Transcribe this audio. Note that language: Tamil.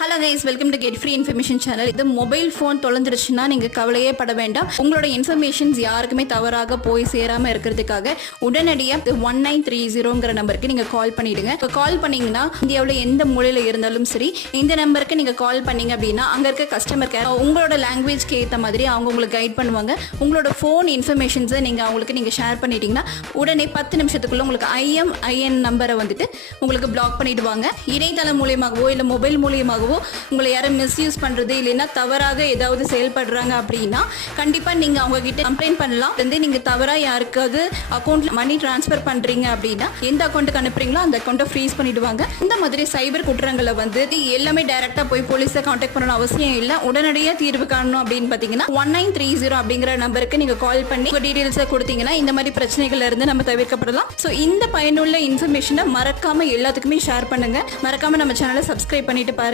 Hello guys, welcome to get free information channel. இது மொபைல் ஃபோன் தொலைஞ்சிருச்சுன்னா நீங்கள் கவலையே பட வேண்டாம். உங்களோட இன்ஃபர்மேஷன்ஸ் யாருக்குமே தவறாக போய் சேராமல் இருக்கிறதுக்காக உடனடியாக 1930ங்கிற நம்பருக்கு நீங்கள் கால் பண்ணிவிடுங்க. இப்போ கால் பண்ணிங்கன்னா இந்தியாவில் எந்த மூலையில் இருந்தாலும் சரி, இந்த நம்பருக்கு நீங்கள் கால் பண்ணிங்க அப்படின்னா அங்கே இருக்க கஸ்டமர் கேர் உங்களோட லாங்குவேஜ்க்கு ஏற்ற மாதிரி அவங்க உங்களுக்கு கைட் பண்ணுவாங்க. உங்களோட ஃபோன் இன்ஃபர்மேஷன்ஸை நீங்கள் ஷேர் பண்ணிட்டீங்கன்னா உடனே 10 நிமிஷத்துக்குள்ள உங்களுக்கு IN நம்பரை வந்துட்டு உங்களுக்கு பிளாக் பண்ணிடுவாங்க. இணையதளம் மூலியமாகவோ இல்லை மொபைல் மூலியமாகவோ உங்களை யாரும் மிஸ்யூஸ் பண்றது இல்லைன்னா தவறாக ஏதாவது செயல்படுறாங்க அப்படின்னா கண்டிப்பா நீங்க அவங்க கிட்ட கம்ப்ளைண்ட் பண்ணலாம். நீங்க தவறா யாருக்காவது அக்கௌண்ட்ல மணி டிரான்ஸ்ஃபர் பண்றீங்க அப்படின்னா எந்த அக்கௌண்ட்டுக்கு அனுப்புறீங்களோ அந்த அக்கௌண்ட்டை ஃப்ரீஸ் பண்ணிடுவாங்க. இந்த மாதிரி சைபர் குற்றங்களை வந்து எல்லாமே டைரக்டா போய் போலீஸை கான்டாக்ட் பண்ணணும் அவசியம் இல்லை. உடனடியாக தீர்வு காணணும் அப்படின்னு பாத்தீங்கன்னா 1930 அப்படிங்கிற நம்பருக்கு நீங்க கால் பண்ணி டீடைல்ஸை கொடுத்தீங்கன்னா இந்த மாதிரி பிரச்சனைகள்ல இருந்து நம்ம தவிர்க்கப்படலாம். ஸோ இந்த பயனுள்ள இன்ஃபர்மேஷனை மறக்காம எல்லாத்துக்குமே ஷேர் பண்ணுங்க. மறக்காம நம்ம சேனலை சப்ஸ்கிரைப் பண்ணிட்டு பாருங்க.